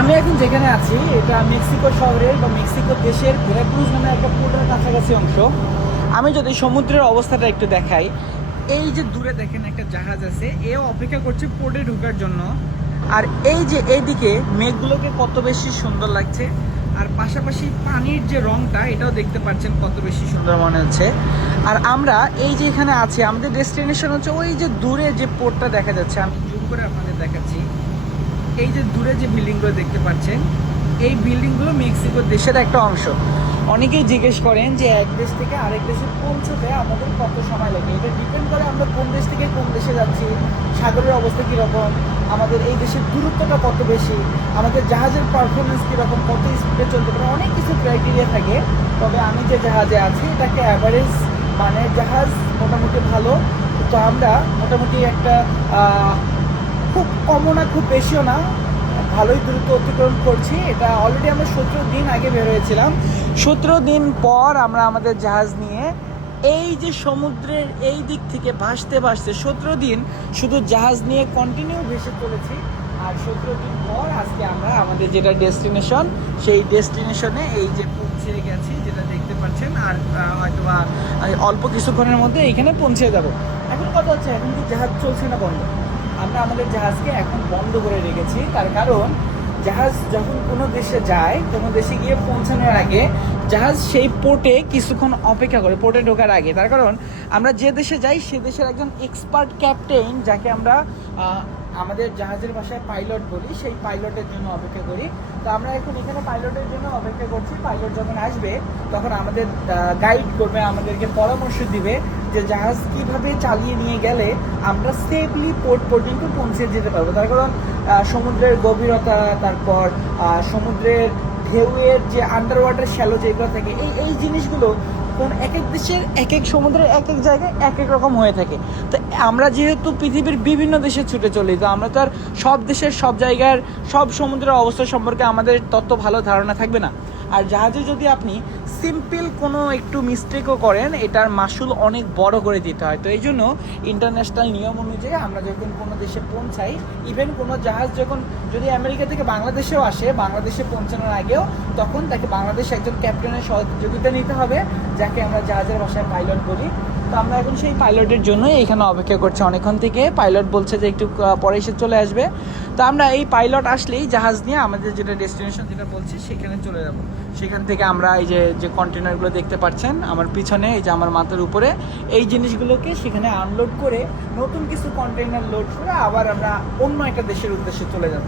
আমি এখন যেখানে আছি এটা মেক্সিকো শহরের বা মেক্সিকো দেশের ভেরাক্রুজ নামে একটা পোর্টের কাছাকাছি অংশ। আমি যদি সমুদ্রের অবস্থাটা একটু দেখাই, এই যে দূরে দেখেন একটা জাহাজ আছে, এও অপেক্ষা করছে পোর্টে ঢোকার জন্য। আর এই যে এইদিকে মেঘগুলোকে কত বেশি সুন্দর লাগছে, আর পাশাপাশি পানির যে রংটা এটাও দেখতে পাচ্ছেন কত বেশি সুন্দর মনে হচ্ছে। আর আমরা এই যে এখানে আছি, আমাদের ডেস্টিনেশন হচ্ছে ওই যে দূরে যে পোর্টটা দেখা যাচ্ছে, আমি জুম করে আপনাদের দেখাচ্ছি। এই যে দূরে যে বিল্ডিংগুলো দেখতে পাচ্ছেন, এই বিল্ডিংগুলো মেক্সিকো দেশের একটা অংশ। অনেকেই জিজ্ঞেস করেন যে এক দেশ থেকে আরেক দেশে পৌঁছতে আমাদের কত সময় লাগে। এটা ডিপেন্ড করে আমরা কোন দেশ থেকে কোন দেশে যাচ্ছি, সাগরের অবস্থা কীরকম, আমাদের এই দেশের দূরত্বটা কত বেশি, আমাদের জাহাজের পারফরমেন্স কীরকম, কত স্পিডে চলতে পারে, অনেক কিছু ক্রাইটেরিয়া থাকে। তবে আমি যে জাহাজে আছি এটাকে অ্যাভারেজ মানে জাহাজ মোটামুটি ভালো। তো আমরা মোটামুটি একটা খুব কমও না খুব বেশিও না, ভালোই দ্রুত অতিক্রম করছি। এটা অলরেডি আমরা 17 দিন আগে বের হয়েছিলাম। 17 দিন পর আমরা আমাদের জাহাজ নিয়ে এই যে সমুদ্রের এই দিক থেকে ভাসতে ভাসতে 17 দিন শুধু জাহাজ নিয়ে কন্টিনিউ ভেসে চলেছি। আর 17 দিন পর আজকে আমরা আমাদের যেটা ডেস্টিনেশন, সেই ডেস্টিনেশনে এই যে পৌঁছে গেছি, যেটা দেখতে পাচ্ছেন। আর হয়তোবা অল্প কিছুক্ষণের মধ্যে এইখানে পৌঁছে যাব। এখন কথা হচ্ছে, এখন কি জাহাজ চলছে না বন্ধ? আমরা আমাদের জাহাজকে এখন বন্ধ করে রেখেছি, তার কারণ জাহাজ যখন কোনো দেশে যায়, কোনো দেশে গিয়ে পৌঁছানোর আগে জাহাজ সেই পোর্টে কিছুক্ষণ অপেক্ষা করে, পোর্টে ঢোকার আগে। তার কারণ আমরা যে দেশে যাই সে দেশের একজন এক্সপার্ট ক্যাপ্টেন, যাকে আমরা আমাদের জাহাজের ভাষায় পাইলট বলি, সেই পাইলটের জন্য অপেক্ষা করি। তো আমরা এখন এখানে পাইলটের জন্য অপেক্ষা করছি। পাইলট যখন আসবে তখন আমাদের গাইড করবে, আমাদেরকে পরামর্শ দিবে যে জাহাজ কিভাবে চালিয়ে নিয়ে গেলে আমরা সেফলি পোর্ট পর্যন্ত পৌঁছে যেতে পারবো। তার কারণ সমুদ্রের গভীরতা, তারপর সমুদ্রের ঢেউয়ের যে আন্ডার ওয়াটার শ্যালো যেগুলো থাকে, এই জিনিসগুলো কোন এক এক দেশের এক এক সমুদ্রের এক এক জায়গায় এক এক রকম হয়ে থাকে। তো আমরা যেহেতু পৃথিবীর বিভিন্ন দেশে ছুটে চলি, তো আমরা তো আর সব দেশের সব জায়গার সব সমুদ্রের অবস্থা সম্পর্কে আমাদের তত ভালো ধারণা থাকবে না। আর জাহাজে যদি আপনি সিম্পল কোনো একটু মিস্টেকও করেন, এটার মাসুল অনেক বড় করে দিতে হয়। তো এই জন্য ইন্টারন্যাশনাল নিয়ম অনুযায়ী আমরা যখন কোনো দেশে পৌঁছাই, ইভেন কোনো জাহাজ যখন যদি আমেরিকা থেকে বাংলাদেশেও আসে, বাংলাদেশে পৌঁছানোর আগেও তখন তাকে বাংলাদেশে একজন ক্যাপ্টেনের সহযোগিতা নিতে হবে, যাকে আমরা জাহাজের ভাষায় পাইলট বলি। তো আমরা এখন সেই পাইলটের জন্যই এখানে অপেক্ষা করছি অনেকক্ষণ থেকে। পাইলট বলছে যে একটু পরে এসে চলে আসবে। তো আমরা এই পাইলট আসলেই জাহাজ নিয়ে আমাদের যেটা ডেস্টিনেশন যেটা বলছি সেখানে চলে যাব। সেখান থেকে আমরা এই যে কন্টেনারগুলো দেখতে পাচ্ছেন আমার পিছনে, এই যে আমার মাথার উপরে, এই জিনিসগুলোকে সেখানে আনলোড করে নতুন কিছু কন্টেনার লোড করে আবার আমরা অন্য একটা দেশের উদ্দেশ্যে চলে যাব।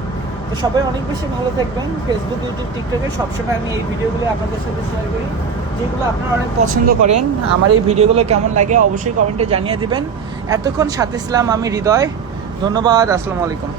তো সবাই অনেক বেশি ভালো থাকবেন। ফেসবুক, ইউটিউব, টিকটকে সবসময় আমি এই ভিডিওগুলো আপনাদের সাথে শেয়ার করি, যেগুলো আপনারা অনেক পছন্দ করেন। আমার এই ভিডিওগুলো কেমন লাগে অবশ্যই কমেন্টে জানিয়ে দিবেন। এতক্ষণ সাথে ছিলাম আমি হৃদয়। ধন্যবাদ। আসসালামু আলাইকুম।